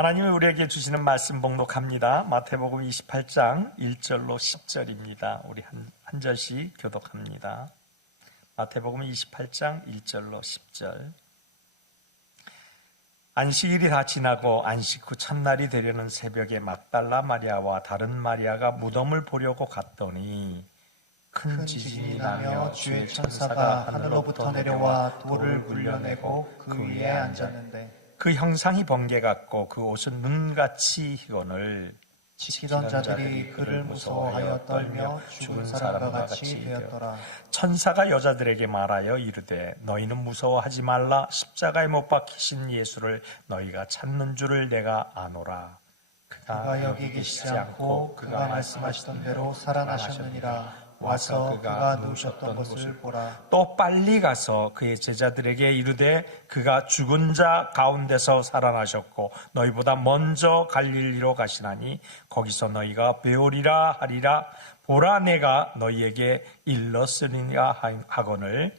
하나님이 우리에게 주시는 말씀 봉독합니다. 마태복음 28장 1절로 10절입니다. 우리 한 절씩 교독합니다. 마태복음 28장 1절로 10절. 안식일이 다 지나고 안식 후 첫날이 되려는 새벽에 막달라 마리아와 다른 마리아가 무덤을 보려고 갔더니 큰 지진이 나며 주의 천사가 하늘로부터 내려와 돌을 굴려내고 그 위에 앉았는데 그 형상이 번개 같고 그 옷은 눈같이 희건을 지키던 자들이 그를 무서워하여 떨며 죽은 사람과 같이 되었더라. 천사가 여자들에게 말하여 이르되 너희는 무서워하지 말라. 십자가에 못 박히신 예수를 너희가 찾는 줄을 내가 아노라. 그가 여기 계시지 않고 그가 말씀하시던 대로 살아나셨느니라. 와서 그가 누우셨던 곳을 보라. 또 빨리 가서 그의 제자들에게 이르되 그가 죽은 자 가운데서 살아나셨고 너희보다 먼저 갈릴리로 가시나니 거기서 너희가 배우리라 하리라. 보라, 내가 너희에게 일렀으리라 하거늘.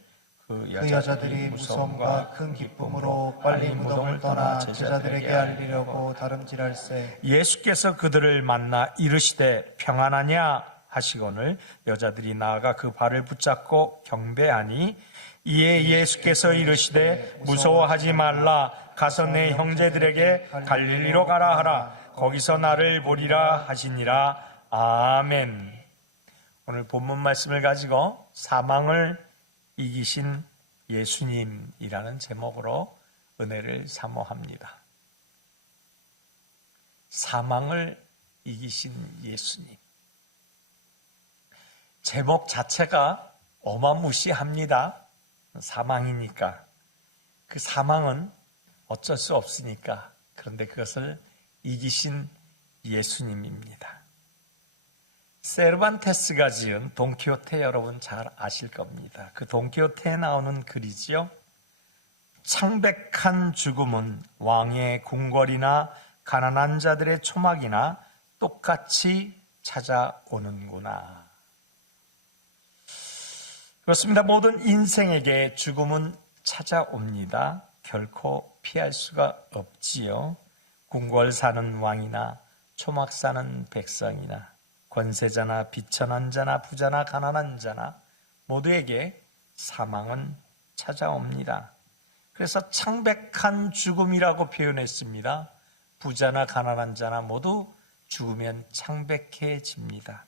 그 여자들이 무서움과 큰 기쁨으로 빨리 무덤을 떠나 제자들에게 알리려고 다름질할세. 예수께서 그들을 만나 이르시되 평안하냐 하시거늘 여자들이 나아가 그 발을 붙잡고 경배하니 이에 예수께서 이르시되 무서워하지 말라. 가서 내 형제들에게 갈릴리로 가라 하라. 거기서 나를 보리라 하시니라. 아멘. 오늘 본문 말씀을 가지고 사망을 이기신 예수님이라는 제목으로 은혜를 사모합니다. 사망을 이기신 예수님. 제목 자체가 어마무시합니다. 사망이니까. 그 사망은 어쩔 수 없으니까. 그런데 그것을 이기신 예수님입니다. 세르반테스가 지은 돈키호테 여러분 잘 아실 겁니다. 그 돈키호테에 나오는 글이지요. 창백한 죽음은 왕의 궁궐이나 가난한 자들의 초막이나 똑같이 찾아오는구나. 그렇습니다. 모든 인생에게 죽음은 찾아옵니다. 결코 피할 수가 없지요. 궁궐 사는 왕이나 초막 사는 백성이나 권세자나 비천한 자나 부자나 가난한 자나 모두에게 사망은 찾아옵니다. 그래서 창백한 죽음이라고 표현했습니다. 부자나 가난한 자나 모두 죽으면 창백해집니다.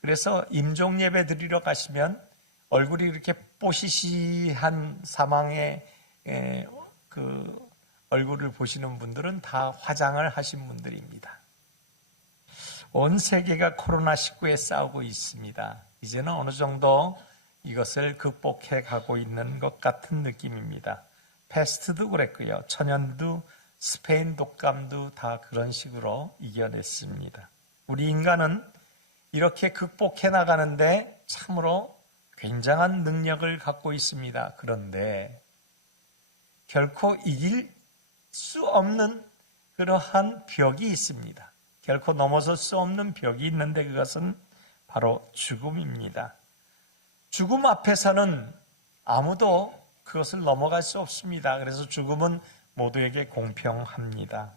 그래서 임종 예배 드리러 가시면 얼굴이 이렇게 뽀시시한 사망의 그 얼굴을 보시는 분들은 다 화장을 하신 분들입니다. 온 세계가 코로나19에 싸우고 있습니다. 이제는 어느 정도 이것을 극복해 가고 있는 것 같은 느낌입니다. 패스트도 그랬고요. 천연두, 스페인 독감도 다 그런 식으로 이겨냈습니다. 우리 인간은 이렇게 극복해 나가는데 참으로 굉장한 능력을 갖고 있습니다. 그런데 결코 이길 수 없는 그러한 벽이 있습니다. 결코 넘어설 수 없는 벽이 있는데 그것은 바로 죽음입니다. 죽음 앞에서는 아무도 그것을 넘어갈 수 없습니다. 그래서 죽음은 모두에게 공평합니다.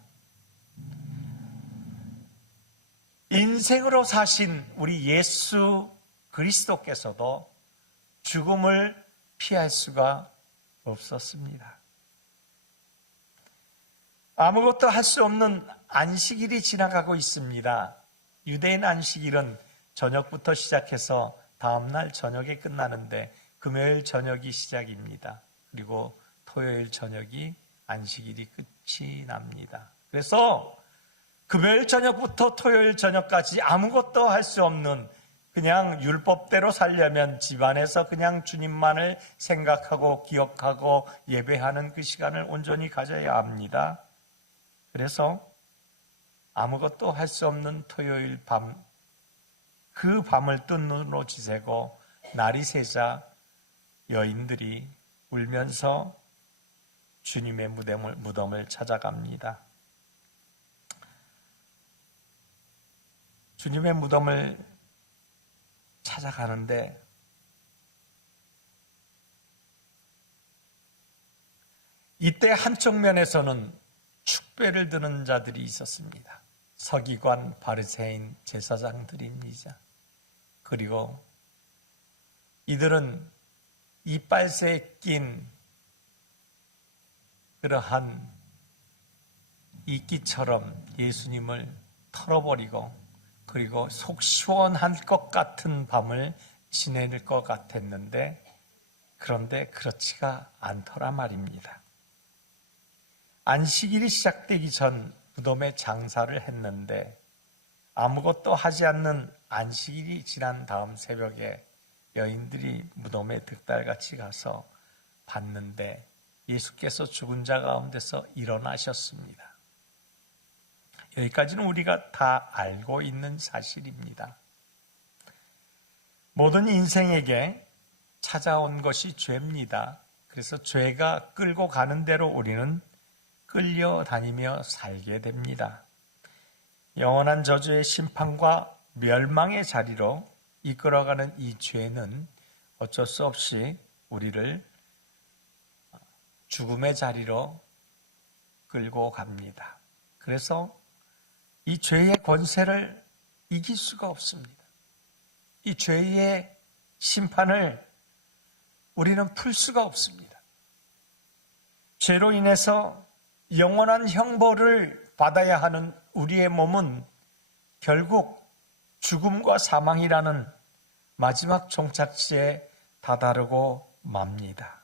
인생으로 사신 우리 예수 그리스도께서도 죽음을 피할 수가 없었습니다. 아무것도 할 수 없는 안식일이 지나가고 있습니다. 유대인 안식일은 저녁부터 시작해서 다음날 저녁에 끝나는데 금요일 저녁이 시작입니다. 그리고 토요일 저녁이 안식일이 끝이 납니다. 그래서 금요일 저녁부터 토요일 저녁까지 아무것도 할 수 없는 그냥 율법대로 살려면 집안에서 그냥 주님만을 생각하고 기억하고 예배하는 그 시간을 온전히 가져야 합니다. 그래서 아무것도 할 수 없는 토요일 밤, 그 밤을 뜬 눈으로 지새고 날이 새자 여인들이 울면서 주님의 무덤을 찾아갑니다. 주님의 무덤을 찾아가는데 이때 한쪽 면에서는 축배를 드는 자들이 있었습니다. 서기관, 바리새인, 제사장들입니다. 그리고 이들은 이빨새에 낀 그러한 이끼처럼 예수님을 털어버리고 그리고 속 시원할 것 같은 밤을 지낼 것 같았는데 그런데 그렇지가 않더라 말입니다. 안식일이 시작되기 전 무덤에 장사를 했는데 아무것도 하지 않는 안식일이 지난 다음 새벽에 여인들이 무덤에 득달같이 가서 봤는데 예수께서 죽은 자 가운데서 일어나셨습니다. 여기까지는 우리가 다 알고 있는 사실입니다. 모든 인생에게 찾아온 것이 죄입니다. 그래서 죄가 끌고 가는 대로 우리는 끌려다니며 살게 됩니다. 영원한 저주의 심판과 멸망의 자리로 이끌어가는 이 죄는 어쩔 수 없이 우리를 죽음의 자리로 끌고 갑니다. 그래서 이 죄의 권세를 이길 수가 없습니다. 이 죄의 심판을 우리는 풀 수가 없습니다. 죄로 인해서 영원한 형벌을 받아야 하는 우리의 몸은 결국 죽음과 사망이라는 마지막 종착지에 다다르고 맙니다.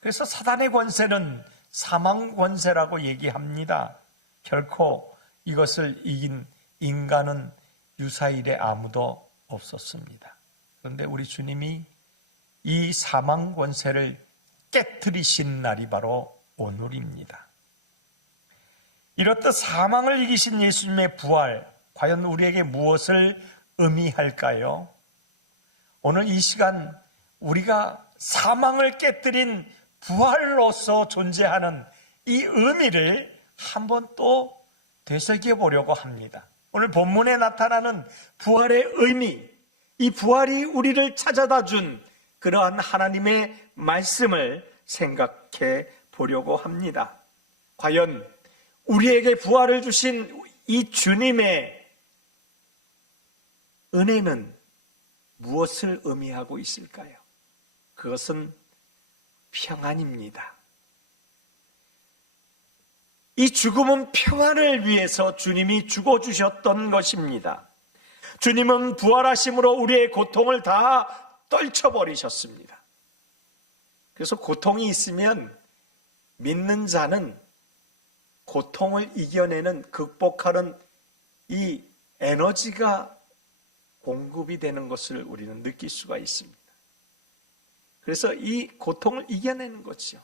그래서 사단의 권세는 사망 권세라고 얘기합니다. 결코 이것을 이긴 인간은 유사일에 아무도 없었습니다. 그런데 우리 주님이 이 사망 권세를 깨뜨리신 날이 바로 오늘입니다. 이렇듯 사망을 이기신 예수님의 부활, 과연 우리에게 무엇을 의미할까요? 오늘 이 시간 우리가 사망을 깨뜨린 부활로서 존재하는 이 의미를 한번 또 되새겨 보려고 합니다. 오늘 본문에 나타나는 부활의 의미, 이 부활이 우리를 찾아다 준 그러한 하나님의 말씀을 생각해 보려고 합니다. 과연 우리에게 부활을 주신 이 주님의 은혜는 무엇을 의미하고 있을까요? 그것은 평안입니다. 이 죽음은 평안을 위해서 주님이 죽어주셨던 것입니다. 주님은 부활하심으로 우리의 고통을 다 떨쳐버리셨습니다. 그래서 고통이 있으면 믿는 자는 고통을 이겨내는, 극복하는 이 에너지가 공급이 되는 것을 우리는 느낄 수가 있습니다. 그래서 이 고통을 이겨내는 거죠.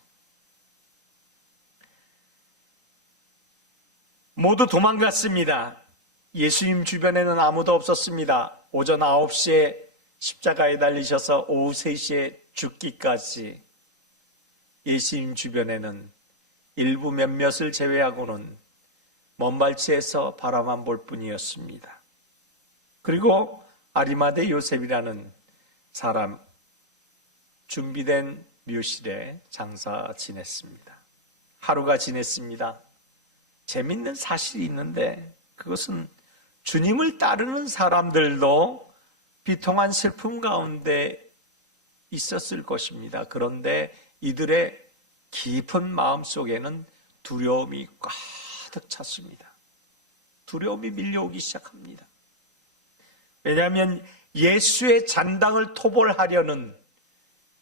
모두 도망갔습니다. 예수님 주변에는 아무도 없었습니다. 오전 9시에 십자가에 달리셔서 오후 3시에 죽기까지 예수님 주변에는 일부 몇몇을 제외하고는 먼 발치에서 바라만 볼 뿐이었습니다. 그리고 아리마대 요셉이라는 사람, 준비된 묘실에 장사 지냈습니다. 하루가 지냈습니다. 재밌는 사실이 있는데 그것은 주님을 따르는 사람들도 비통한 슬픔 가운데 있었을 것입니다. 그런데 이들의 깊은 마음 속에는 두려움이 가득 찼습니다. 두려움이 밀려오기 시작합니다. 왜냐하면 예수의 잔당을 토벌하려는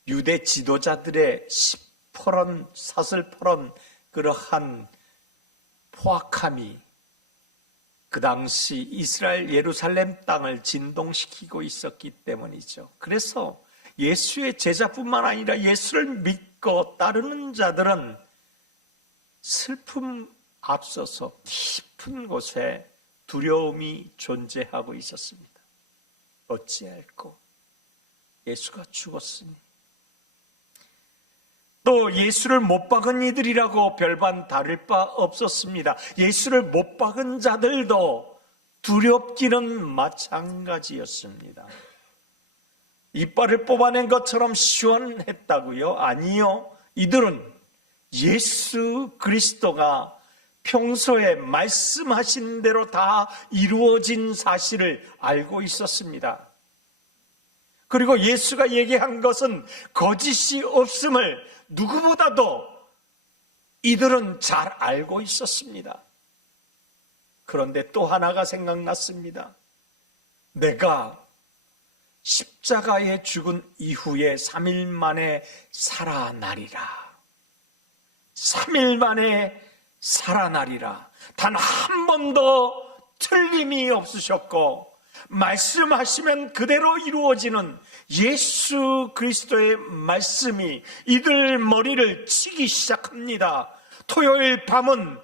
유대 지도자들의 시퍼런 사슬퍼런 그러한 포악함이 그 당시 이스라엘 예루살렘 땅을 진동시키고 있었기 때문이죠. 그래서 예수의 제자뿐만 아니라 예수를 믿고 따르는 자들은 슬픔 앞서서 깊은 곳에 두려움이 존재하고 있었습니다. 어찌할꼬 예수가 죽었으니, 또 예수를 못 박은 이들이라고 별반 다를 바 없었습니다. 예수를 못 박은 자들도 두렵기는 마찬가지였습니다. 이빨을 뽑아낸 것처럼 시원했다고요? 아니요. 이들은 예수 그리스도가 평소에 말씀하신 대로 다 이루어진 사실을 알고 있었습니다. 그리고 예수가 얘기한 것은 거짓이 없음을 누구보다도 이들은 잘 알고 있었습니다. 그런데 또 하나가 생각났습니다. 내가 십자가에 죽은 이후에 3일 만에 살아나리라. 3일 만에 살아나리라. 단 한 번도 틀림이 없으셨고 말씀하시면 그대로 이루어지는 예수 그리스도의 말씀이 이들 머리를 치기 시작합니다. 토요일 밤은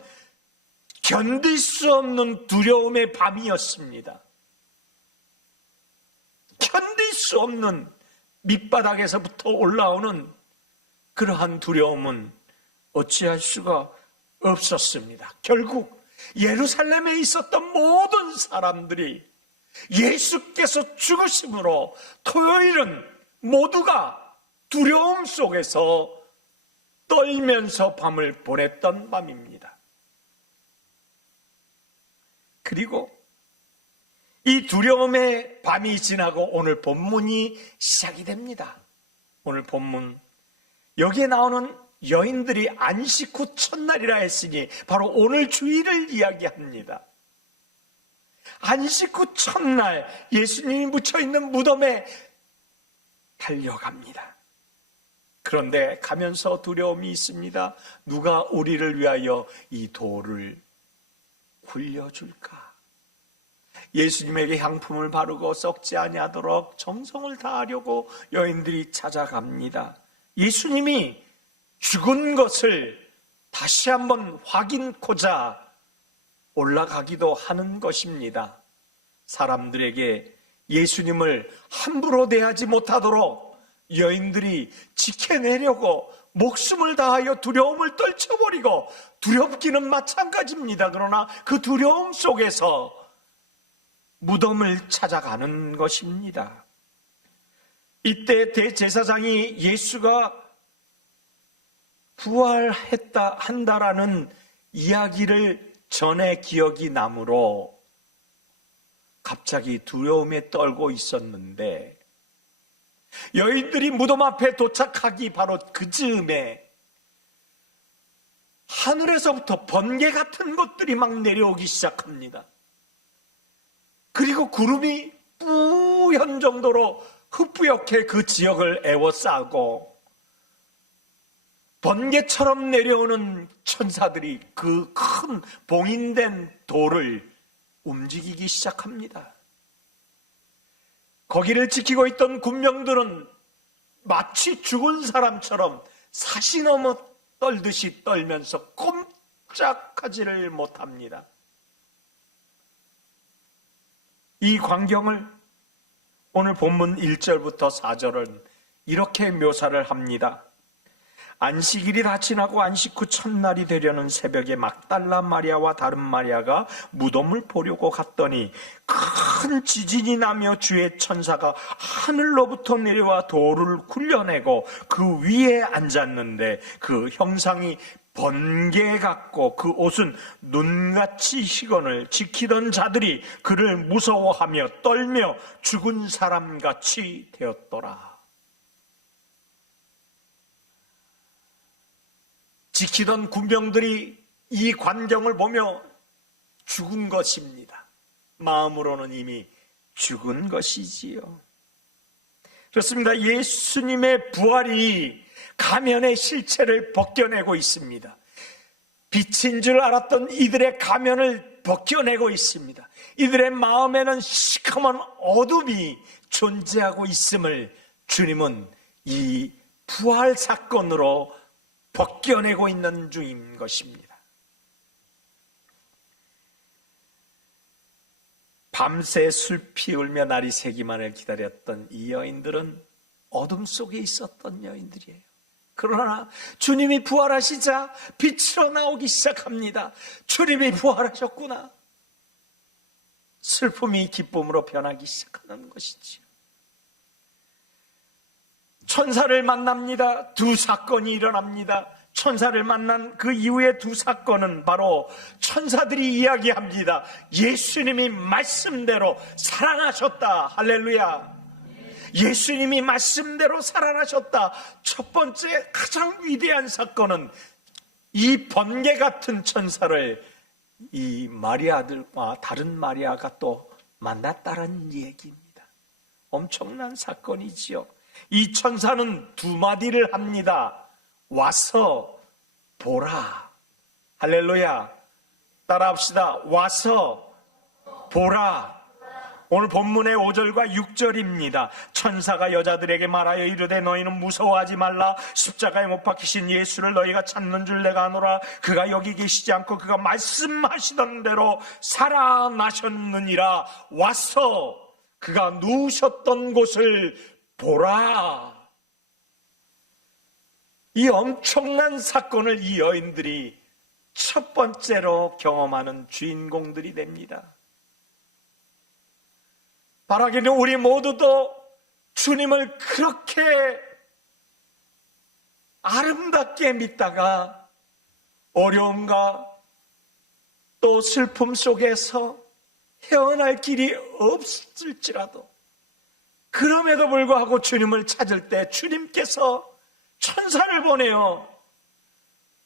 견딜 수 없는 두려움의 밤이었습니다. 견딜 수 없는 밑바닥에서부터 올라오는 그러한 두려움은 어찌할 수가 없었습니다. 결국 예루살렘에 있었던 모든 사람들이 예수께서 죽으심으로 토요일은 모두가 두려움 속에서 떨면서 밤을 보냈던 밤입니다. 그리고 이 두려움의 밤이 지나고 오늘 본문이 시작이 됩니다. 오늘 본문, 여기에 나오는 여인들이 안식 후 첫날이라 했으니 바로 오늘 주일을 이야기합니다. 안식 후 첫날 예수님이 묻혀있는 무덤에 달려갑니다. 그런데 가면서 두려움이 있습니다. 누가 우리를 위하여 이 돌을 굴려줄까? 예수님에게 향품을 바르고 썩지 아니하도록 정성을 다하려고 여인들이 찾아갑니다. 예수님이 죽은 것을 다시 한번 확인코자 올라가기도 하는 것입니다. 사람들에게 예수님을 함부로 대하지 못하도록 여인들이 지켜내려고 목숨을 다하여 두려움을 떨쳐버리고, 두렵기는 마찬가지입니다. 그러나 그 두려움 속에서 무덤을 찾아가는 것입니다. 이때 대제사장이 예수가 한다라는 이야기를 전에 기억이 나므로 갑자기 두려움에 떨고 있었는데, 여인들이 무덤 앞에 도착하기 바로 그 즈음에 하늘에서부터 번개 같은 것들이 막 내려오기 시작합니다. 그리고 구름이 뿌연 정도로 흡부옇게 그 지역을 에워싸고, 번개처럼 내려오는 천사들이 그 큰 봉인된 돌을 움직이기 시작합니다. 거기를 지키고 있던 군병들은 마치 죽은 사람처럼 사시넘어 떨듯이 떨면서 꼼짝하지를 못합니다. 이 광경을 오늘 본문 1절부터 4절은 이렇게 묘사를 합니다. 안식일이 다 지나고 안식 후 첫날이 되려는 새벽에 막달라 마리아와 다른 마리아가 무덤을 보려고 갔더니 큰 지진이 나며 주의 천사가 하늘로부터 내려와 돌을 굴려내고 그 위에 앉았는데, 그 형상이 번개 같고 그 옷은 눈같이 희건을 지키던 자들이 그를 무서워하며 떨며 죽은 사람같이 되었더라. 지키던 군병들이 이 광경을 보며 죽은 것입니다. 마음으로는 이미 죽은 것이지요. 그렇습니다. 예수님의 부활이 가면의 실체를 벗겨내고 있습니다. 빛인 줄 알았던 이들의 가면을 벗겨내고 있습니다. 이들의 마음에는 시커먼 어둠이 존재하고 있음을 주님은 이 부활 사건으로 벗겨내고 있는 중인 것입니다. 밤새 슬피 울며 날이 새기만을 기다렸던 이 여인들은 어둠 속에 있었던 여인들이에요. 그러나 주님이 부활하시자 빛으로 나오기 시작합니다. 주님이 부활하셨구나. 슬픔이 기쁨으로 변하기 시작하는 것이지요. 천사를 만납니다. 두 사건이 일어납니다. 천사를 만난 그 이후의 두 사건은 바로 천사들이 이야기합니다. 예수님이 말씀대로 살아나셨다. 할렐루야. 예수님이 말씀대로 살아나셨다. 첫 번째 가장 위대한 사건은 이 번개 같은 천사를 이 마리아들과 다른 마리아가 또 만났다는 얘기입니다. 엄청난 사건이지요. 이 천사는 두 마디를 합니다. 와서 보라. 할렐루야. 따라합시다. 와서 보라. 오늘 본문의 5절과 6절입니다. 천사가 여자들에게 말하여 이르되 너희는 무서워하지 말라. 십자가에 못 박히신 예수를 너희가 찾는 줄 내가 아노라. 그가 여기 계시지 않고 그가 말씀하시던 대로 살아나셨느니라. 와서 그가 누우셨던 곳을 보라. 이 엄청난 사건을 이 여인들이 첫 번째로 경험하는 주인공들이 됩니다. 바라기는 우리 모두도 주님을 그렇게 아름답게 믿다가 어려움과 또 슬픔 속에서 헤어날 길이 없을지라도 그럼에도 불구하고 주님을 찾을 때 주님께서 천사를 보내요.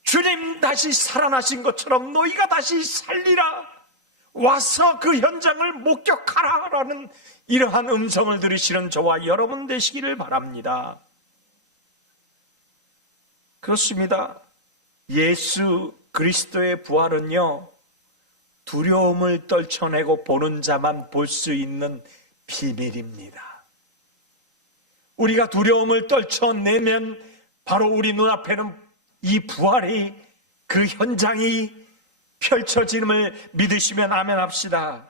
주님 다시 살아나신 것처럼 너희가 다시 살리라. 와서 그 현장을 목격하라라는 이러한 음성을 들으시는 저와 여러분 되시기를 바랍니다. 그렇습니다. 예수 그리스도의 부활은요, 두려움을 떨쳐내고 보는 자만 볼 수 있는 비밀입니다. 우리가 두려움을 떨쳐내면 바로 우리 눈앞에는 이 부활이, 그 현장이 펼쳐짐을 믿으시면 아멘 합시다.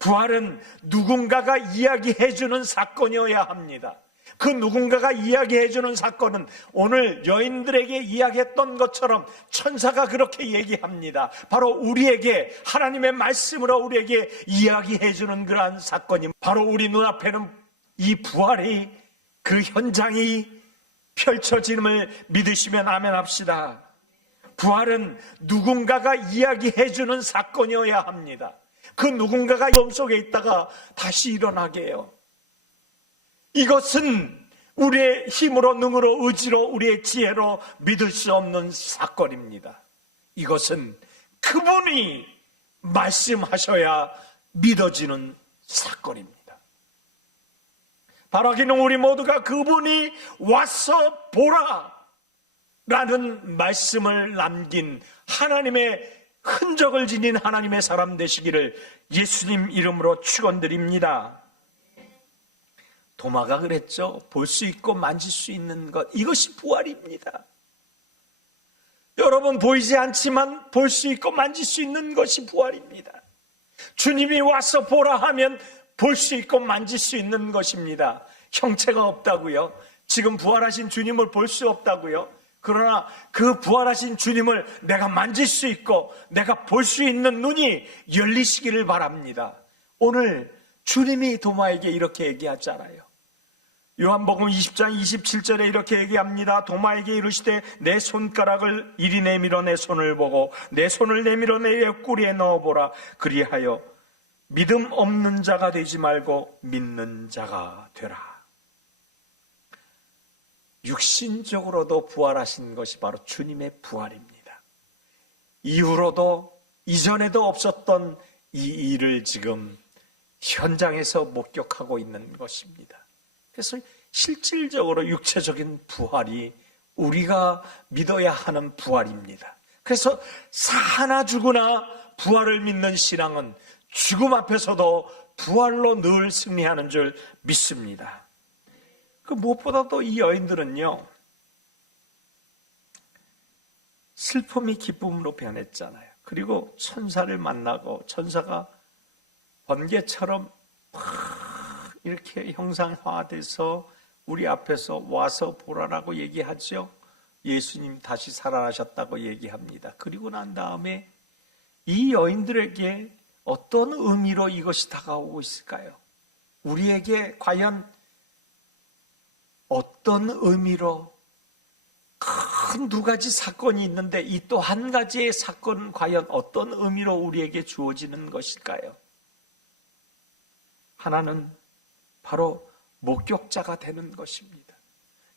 부활은 누군가가 이야기해주는 사건이어야 합니다. 그 누군가가 이야기해주는 사건은 오늘 여인들에게 이야기했던 것처럼 천사가 그렇게 얘기합니다. 바로 우리에게 하나님의 말씀으로 우리에게 이야기해주는 그러한 사건이 바로 우리 눈앞에는 이 부활이, 그 현장이 펼쳐짐을 믿으시면 아멘 합시다. 부활은 누군가가 이야기해주는 사건이어야 합니다. 그 누군가가 몸 속에 있다가 다시 일어나게 해요. 이것은 우리의 힘으로, 능으로, 의지로, 우리의 지혜로 믿을 수 없는 사건입니다. 이것은 그분이 말씀하셔야 믿어지는 사건입니다. 바라기는 우리 모두가 그분이 와서 보라 라는 말씀을 남긴 하나님의 흔적을 지닌 하나님의 사람 되시기를 예수님 이름으로 축원드립니다. 도마가 그랬죠. 볼 수 있고 만질 수 있는 것, 이것이 부활입니다. 여러분, 보이지 않지만 볼 수 있고 만질 수 있는 것이 부활입니다. 주님이 와서 보라 하면 볼 수 있고 만질 수 있는 것입니다. 형체가 없다고요? 지금 부활하신 주님을 볼 수 없다고요? 그러나 그 부활하신 주님을 내가 만질 수 있고 내가 볼 수 있는 눈이 열리시기를 바랍니다. 오늘 주님이 도마에게 이렇게 얘기하잖아요. 요한복음 20장 27절에 이렇게 얘기합니다. 도마에게 이르시되 내 손가락을 이리 내밀어 내 손을 보고 내 손을 내밀어 내 옆구리에 넣어보라. 그리하여 믿음 없는 자가 되지 말고 믿는 자가 되라. 육신적으로도 부활하신 것이 바로 주님의 부활입니다. 이후로도 이전에도 없었던 이 일을 지금 현장에서 목격하고 있는 것입니다. 그래서 실질적으로 육체적인 부활이 우리가 믿어야 하는 부활입니다. 그래서 사나 죽으나 부활을 믿는 신앙은 죽음 앞에서도 부활로 늘 승리하는 줄 믿습니다. 그 무엇보다도 이 여인들은요, 슬픔이 기쁨으로 변했잖아요. 그리고 천사를 만나고 천사가 번개처럼 이렇게 형상화돼서 우리 앞에서 와서 보라라고 얘기하죠. 예수님 다시 살아나셨다고 얘기합니다. 그리고 난 다음에 이 여인들에게 어떤 의미로 이것이 다가오고 있을까요? 우리에게 과연 어떤 의미로 큰 두 가지 사건이 있는데 이 또 한 가지의 사건은 과연 어떤 의미로 우리에게 주어지는 것일까요? 하나는 바로 목격자가 되는 것입니다.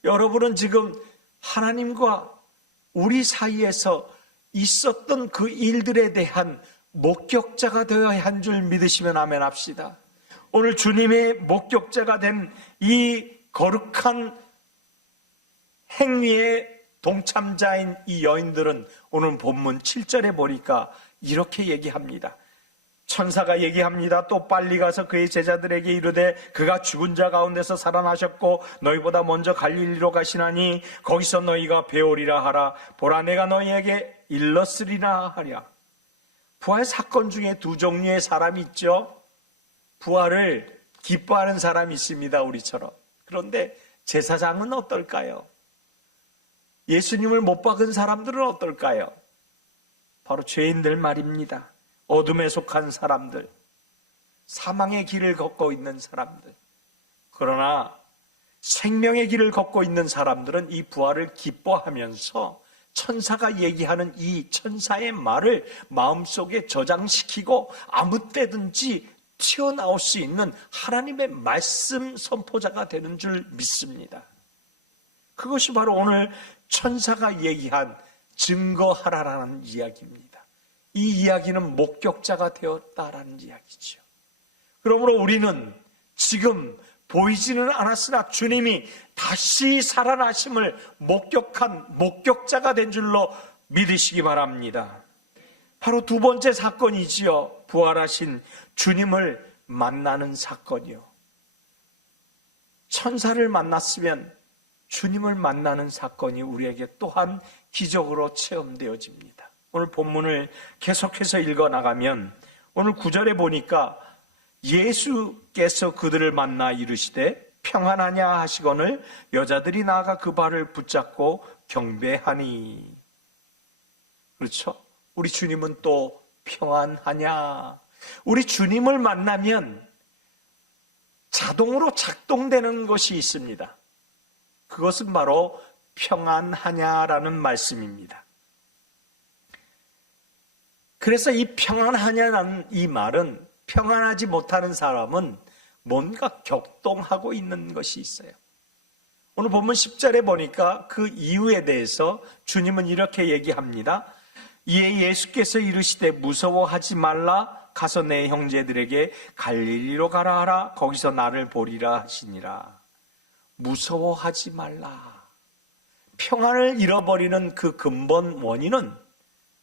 여러분은 지금 하나님과 우리 사이에서 있었던 그 일들에 대한 목격자가 되어야 한 줄 믿으시면 아멘 합시다. 오늘 주님의 목격자가 된 이 거룩한 행위의 동참자인 이 여인들은 오늘 본문 7절에 보니까 이렇게 얘기합니다. 천사가 얘기합니다. 또 빨리 가서 그의 제자들에게 이르되 그가 죽은 자 가운데서 살아나셨고 너희보다 먼저 갈릴리로 가시나니 거기서 너희가 배우리라 하라. 보라 내가 너희에게 일렀으리라 하랴. 부활 사건 중에 두 종류의 사람이 있죠. 부활을 기뻐하는 사람이 있습니다. 우리처럼. 그런데 제사장은 어떨까요? 예수님을 못 박은 사람들은 어떨까요? 바로 죄인들 말입니다. 어둠에 속한 사람들, 사망의 길을 걷고 있는 사람들. 그러나 생명의 길을 걷고 있는 사람들은 이 부활을 기뻐하면서 천사가 얘기하는 이 천사의 말을 마음속에 저장시키고 아무 때든지 튀어나올 수 있는 하나님의 말씀 선포자가 되는 줄 믿습니다. 그것이 바로 오늘 천사가 얘기한 증거하라라는 이야기입니다. 이 이야기는 목격자가 되었다라는 이야기죠. 그러므로 우리는 지금 보이지는 않았으나 주님이 다시 살아나심을 목격한 목격자가 된 줄로 믿으시기 바랍니다. 바로 두 번째 사건이지요. 부활하신 주님을 만나는 사건이요. 천사를 만났으면 주님을 만나는 사건이 우리에게 또한 기적으로 체험되어집니다. 오늘 본문을 계속해서 읽어나가면 오늘 9절에 보니까 예수께서 그들을 만나 이르시되 평안하냐 하시거늘 여자들이 나아가 그 발을 붙잡고 경배하니. 그렇죠? 우리 주님은 또 평안하냐. 우리 주님을 만나면 자동으로 작동되는 것이 있습니다. 그것은 바로 평안하냐라는 말씀입니다. 그래서 이 평안하냐라는 이 말은 평안하지 못하는 사람은 뭔가 격동하고 있는 것이 있어요. 오늘 본문 10절에 보니까 그 이유에 대해서 주님은 이렇게 얘기합니다. 이에 예수께서 이르시되 무서워하지 말라. 가서 내 형제들에게 갈릴리로 가라 하라. 거기서 나를 보리라 하시니라. 무서워하지 말라. 평안을 잃어버리는 그 근본 원인은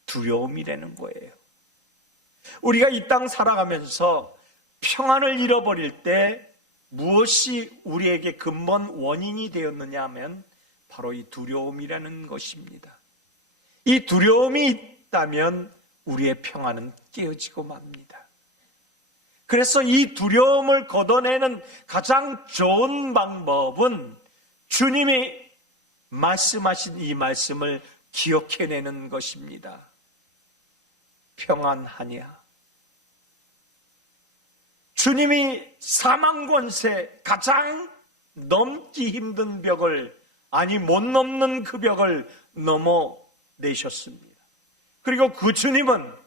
두려움이라는 거예요. 우리가 이 땅 살아가면서 평안을 잃어버릴 때 무엇이 우리에게 근본 원인이 되었느냐 하면 바로 이 두려움이라는 것입니다. 이 두려움이 있다면 우리의 평안은 깨어지고 맙니다. 그래서 이 두려움을 걷어내는 가장 좋은 방법은 주님이 말씀하신 이 말씀을 기억해내는 것입니다. 평안하냐. 주님이 사망권세 가장 넘기 힘든 벽을, 아니 못 넘는 그 벽을 넘어내셨습니다. 그리고 그 주님은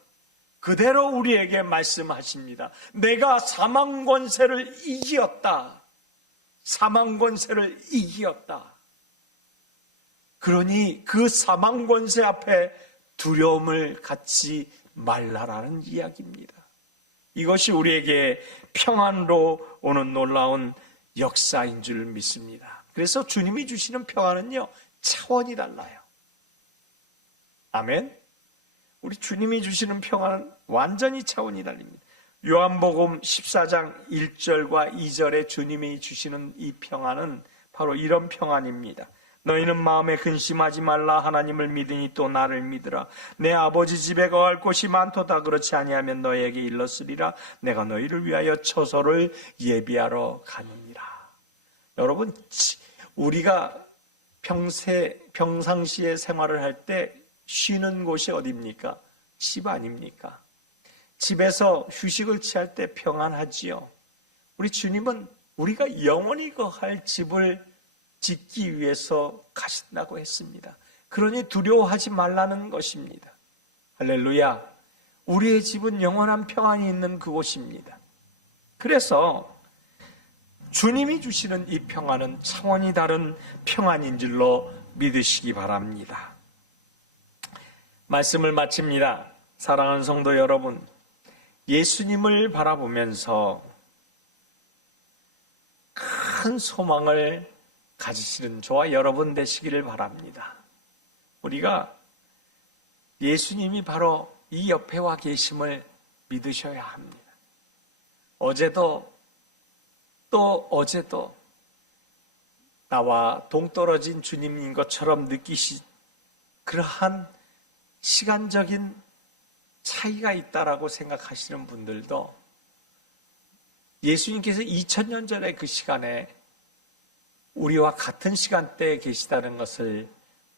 그대로 우리에게 말씀하십니다. 내가 사망권세를 이기었다. 사망권세를 이기었다. 그러니 그 사망권세 앞에 두려움을 갖지 말라라는 이야기입니다. 이것이 우리에게 평안으로 오는 놀라운 역사인 줄 믿습니다. 그래서 주님이 주시는 평안은요, 차원이 달라요. 아멘. 우리 주님이 주시는 평안은 완전히 차원이 달립니다. 요한복음 14장 1절과 2절에 주님이 주시는 이 평안은 바로 이런 평안입니다. 너희는 마음에 근심하지 말라. 하나님을 믿으니 또 나를 믿으라. 내 아버지 집에 거할 곳이 많도다. 그렇지 아니하면 너희에게 일렀으리라. 내가 너희를 위하여 처소를 예비하러 가느니라. 여러분, 우리가 평상시에 생활을 할 때 쉬는 곳이 어디입니까? 집 아닙니까? 집에서 휴식을 취할 때 평안하지요. 우리 주님은 우리가 영원히 거할 집을 짓기 위해서 가신다고 했습니다. 그러니 두려워하지 말라는 것입니다. 할렐루야. 우리의 집은 영원한 평안이 있는 그곳입니다. 그래서 주님이 주시는 이 평안은 차원이 다른 평안인 줄로 믿으시기 바랍니다. 말씀을 마칩니다. 사랑하는 성도 여러분, 예수님을 바라보면서 큰 소망을 가지시는 저와 여러분 되시기를 바랍니다. 우리가 예수님이 바로 이 옆에 와 계심을 믿으셔야 합니다. 어제도 나와 동떨어진 주님인 것처럼 그러한 시간적인 차이가 있다라고 생각하시는 분들도 예수님께서 2000년 전의 그 시간에 우리와 같은 시간대에 계시다는 것을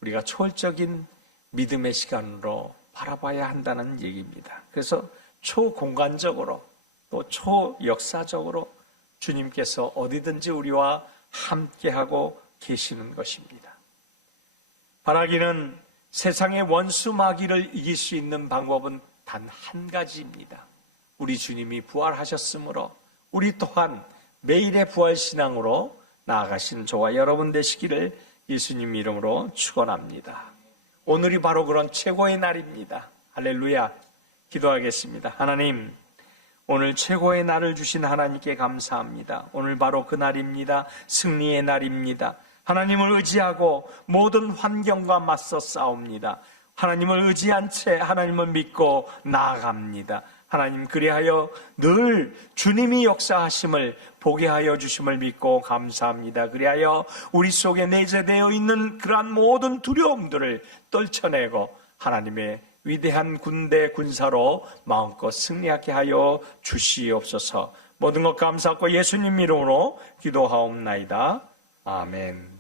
우리가 초월적인 믿음의 시간으로 바라봐야 한다는 얘기입니다. 그래서 초공간적으로 또 초역사적으로 주님께서 어디든지 우리와 함께하고 계시는 것입니다. 바라기는 세상의 원수 마귀를 이길 수 있는 방법은 단 한 가지입니다. 우리 주님이 부활하셨으므로 우리 또한 매일의 부활신앙으로 나아가신 저와 여러분 되시기를 예수님 이름으로 축원합니다. 오늘이 바로 그런 최고의 날입니다. 할렐루야. 기도하겠습니다. 하나님, 오늘 최고의 날을 주신 하나님께 감사합니다. 오늘 바로 그 날입니다. 승리의 날입니다. 하나님을 의지하고 모든 환경과 맞서 싸웁니다. 하나님을 의지한 채 하나님을 믿고 나아갑니다. 하나님, 그리하여 늘 주님이 역사하심을 보게 하여 주심을 믿고 감사합니다. 그리하여 우리 속에 내재되어 있는 그러한 모든 두려움들을 떨쳐내고 하나님의 위대한 군대 군사로 마음껏 승리하게 하여 주시옵소서. 모든 것 감사하고 예수님 이름으로 기도하옵나이다. 아멘.